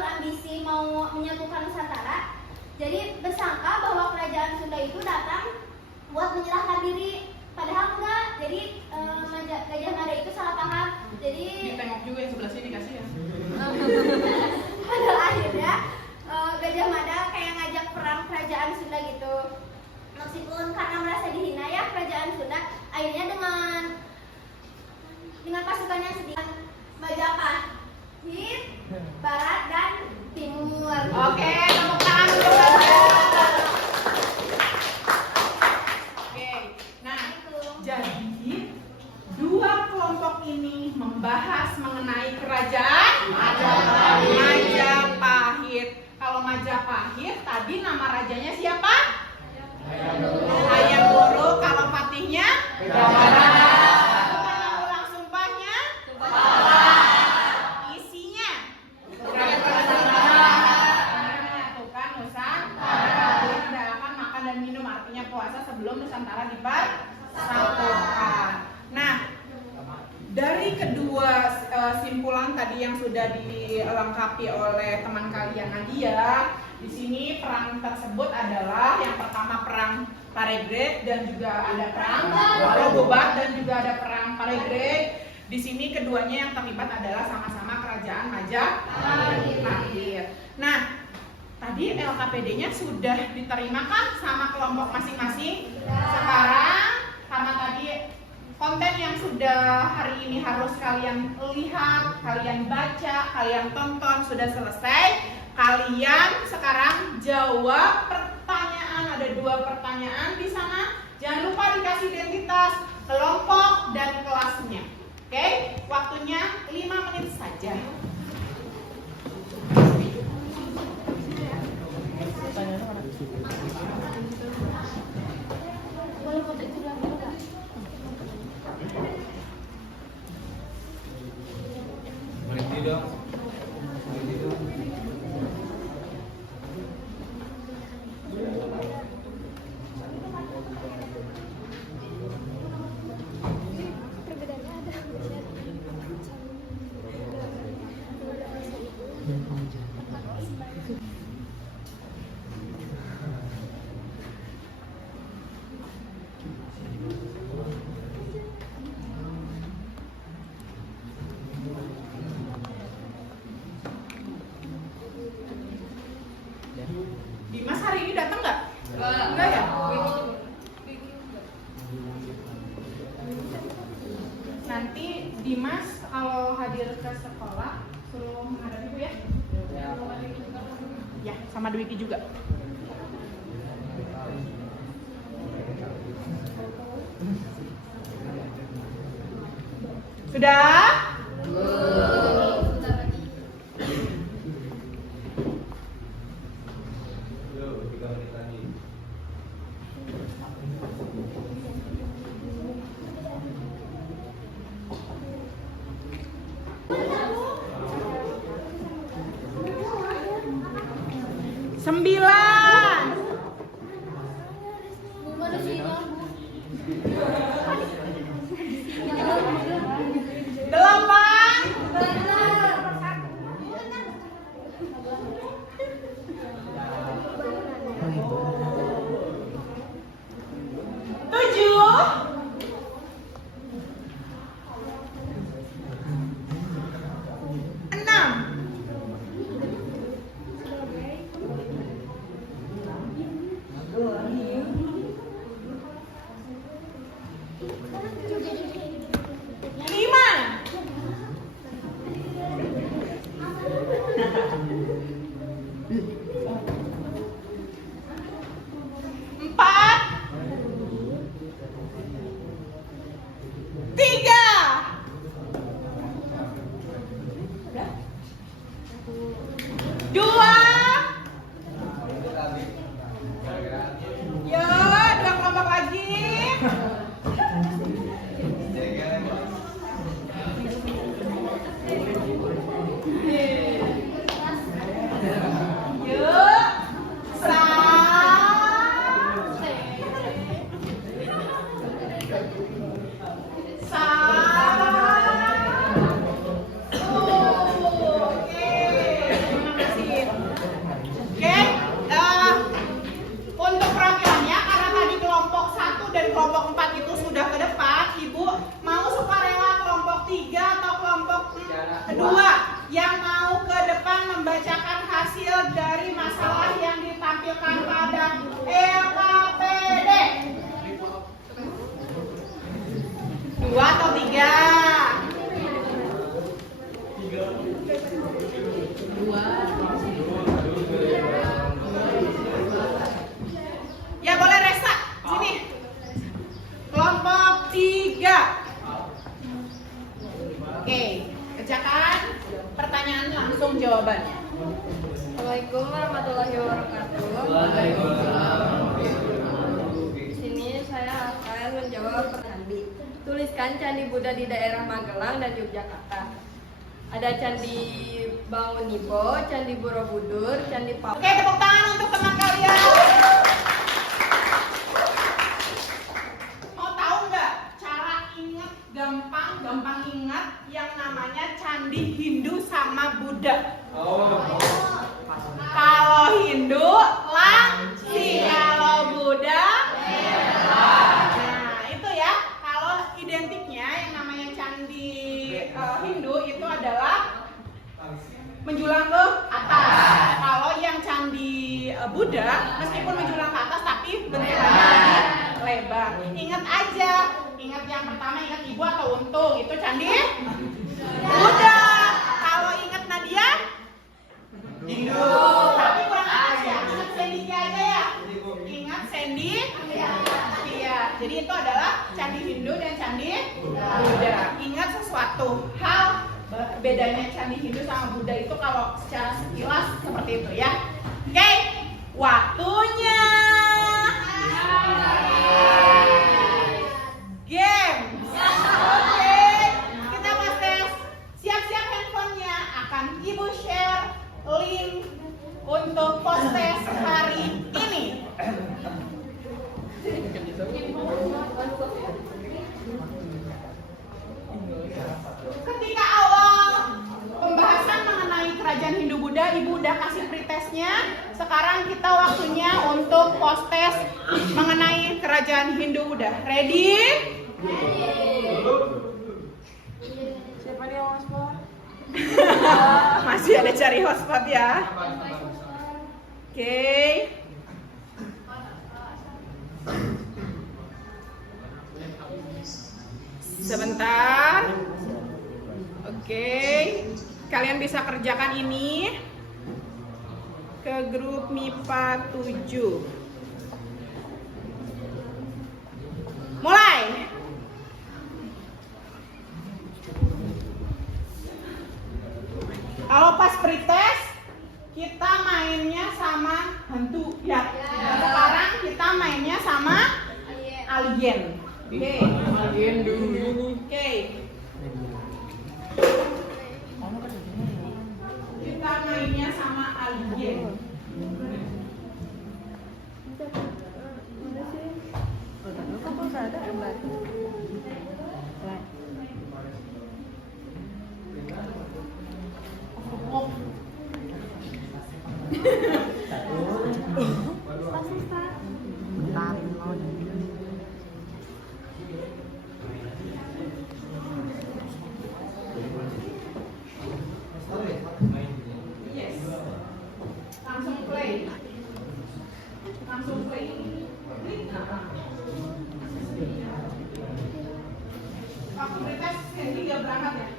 Nusantara. Jadi bersangka bahwa kerajaan Sunda itu datang buat menyerahkan diri, padahal enggak. Jadi Gajah Mada itu salah paham. Jadi Ditengok juga yang sebelah sini kasih ya. pada akhirnya Gajah Mada kayak ngajak perang kerajaan Sunda gitu. Meskipun karena merasa dihina ya kerajaan Sunda, akhirnya dengan pasukan yang sedikit Majapahit, Barat dan Timur. Oke, tepuk tangan untuk Bapak. Oke, nah jadi dua kelompok ini membahas mengenai kerajaan Majapahit. Kalau Majapahit tadi nama rajanya siapa? Hayam Wuruk. Kalau patihnya? Ulang sumpahnya? Isinya? Menyatukan Nusantara. Menegakkan makan dan minum, artinya puasa sebelum Nusantara dipersatukan. Nah, dari kedua simpulan tadi yang sudah dilengkapi oleh teman kalian Nadia, di sini perang tersebut adalah yang pertama perang Paregreg dan juga ada perang Rogobat dan juga ada perang Paregreg. Di sini keduanya yang terlibat adalah sama-sama kerajaan Majapahit. Nah, tadi LKPD-nya sudah diterima kan sama kelompok masing-masing? Sekarang karena tadi konten yang sudah hari ini harus kalian lihat, kalian baca, kalian tonton sudah selesai. Kalian sekarang jawab pertanyaan, ada 2 pertanyaan di sana. Jangan lupa dikasih identitas, kelompok, dan kelasnya. Oke, waktunya 5 menit saja. Berhenti dong. Dimas hari ini datang nggak? Enggak ya? Nanti Dimas kalau hadir ke sekolah suruh menghadap ibu ya? Ya, sama Dwiki juga. Sudah? Sembilan. Delapan. Tujuh. Enam. Lima. Empat. Tiga. Dua. Ya, 2 kelompok lagi. dari masalah yang ditampilkan pada LKPD? 2 atau 3? 2. Ya boleh Resa, sini. Kelompok 3. Oke, kerjakan pertanyaan langsung jawabannya. Assalamualaikum warahmatullahi wabarakatuh. Di sini saya akan menjawab pertanyaan. Tuliskan candi Buddha di daerah Magelang dan Yogyakarta. Ada Candi Bangunippo, Candi Borobudur, Candi Pau. Oke, tepuk tangan untuk teman kalian. Mau tahu nggak cara ingat gampang ingat yang namanya Candi Hindu sama Buddha? Kalau Hindu langsing, kalau Buddha nah itu ya. Kalau identiknya yang namanya Candi Hindu itu adalah menjulang ke atas. Kalau yang Candi Buddha meskipun menjulang ke atas tapi bentukannya lebih lebar. Ingat aja, ingat yang pertama, ingat ibu atau untung, itu Candi Buddha. Kalau ingat Nadia Hindu. Tapi kurang atas ya, ingat Sandy aja ya. Ingat Sandy. Iya. Jadi itu adalah Candi Hindu dan Candi Buddha. Ingat sesuatu hal bedanya Candi Hindu sama Buddha itu kalau secara sekilas seperti itu ya. Oke, waktunya game. Oke, kita mau tes. Siap-siap handphonenya. Akan Ibu share link untuk post test hari ini. Ketika awal pembahasan mengenai kerajaan Hindu Buddha, Ibu udah kasih pretestnya. Sekarang kita waktunya untuk post test mengenai kerajaan Hindu Buddha. Ready? Siapa dia hotspot? Masih ada cari hotspot ya. Oke. Sebentar. Oke. Kalian bisa kerjakan ini ke grup MIPA 7. Mulai. Kalau pas pretest kita mainnya sama hantu ya. Sekarang kita mainnya sama alien. Oke. Alien dulu. Oke. Kita mainnya sama alien. Yes. Langsung play. Langsung play. Waktu pretest Sandy gak berangkat ya?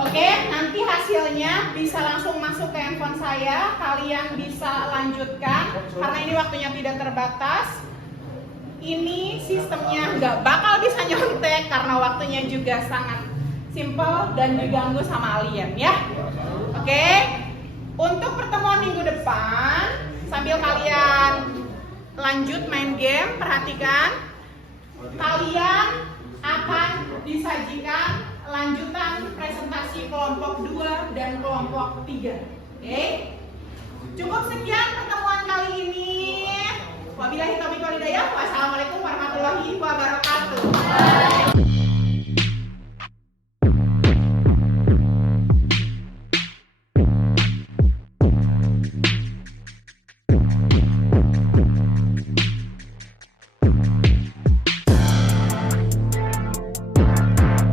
Oke, nanti hasilnya bisa langsung masuk ke handphone saya. Kalian bisa lanjutkan karena ini waktunya tidak terbatas. Ini sistemnya nggak bakal bisa nyontek karena waktunya juga sangat simple dan diganggu sama alien ya. Oke, untuk pertemuan minggu depan sambil kalian lanjut main game, perhatikan kalian akan disajikan lanjutan presentasi kelompok 2 dan kelompok 3. Oke? Cukup sekian pertemuan kali ini. Wabillahi taufiq wal hidayah. Wassalamualaikum warahmatullahi wabarakatuh.